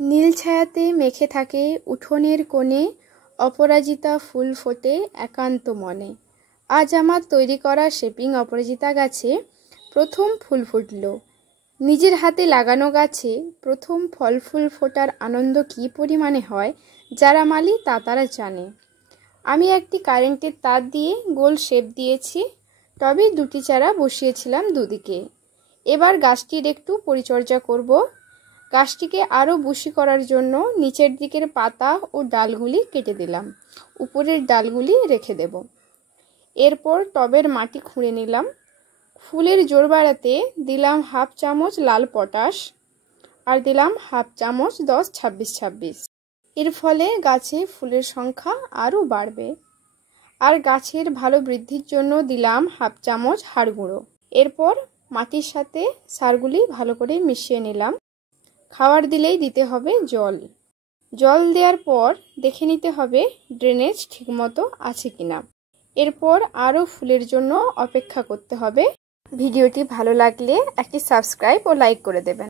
নীল ছায়াতে মেখে থাকে উঠোনের কোণে, অপরাজিতা ফুল ফোটে একান্ত মনে। আজ আমার তৈরি করা শেপিং অপরাজিতা গাছে প্রথম ফুল ফুটল। নিজের হাতে লাগানো গাছে প্রথম ফল ফুল ফোটার আনন্দ কী পরিমাণে হয় যারা মালি তারা জানে। আমি একটি কারেন্টের তার দিয়ে গোল শেপ দিয়েছি, টবে দুটি চারা বসিয়েছিলাম দুদিকে। এবার গাছটির একটু পরিচর্যা করব। গাছটিকে আরও বুশি করার জন্য নিচের দিকের পাতা ও ডালগুলি কেটে দিলাম, উপরের ডালগুলি রেখে দেব। এরপর টবের মাটি খুঁড়ে নিলাম। ফুলের জোর বাড়াতে দিলাম 1/2 চামচ লাল পটাশ আর দিলাম 1/2 চামচ 10-26-26। এর ফলে গাছে ফুলের সংখ্যা আরও বাড়বে। আর গাছের ভালো বৃদ্ধির জন্য দিলাম 1/2 চামচ হাড় গুঁড়ো। এরপর মাটির সাথে সারগুলি ভালো করে মিশিয়ে নিলাম। খাবার দিলেই দিতে হবে জল। জল দেওয়ার পর দেখে নিতে হবে ড্রেনেজ ঠিকমতো আছে কিনা। এরপর আরও ফুলের জন্য অপেক্ষা করতে হবে। ভিডিওটি ভালো লাগলে একটি সাবস্ক্রাইব ও লাইক করে দেবেন।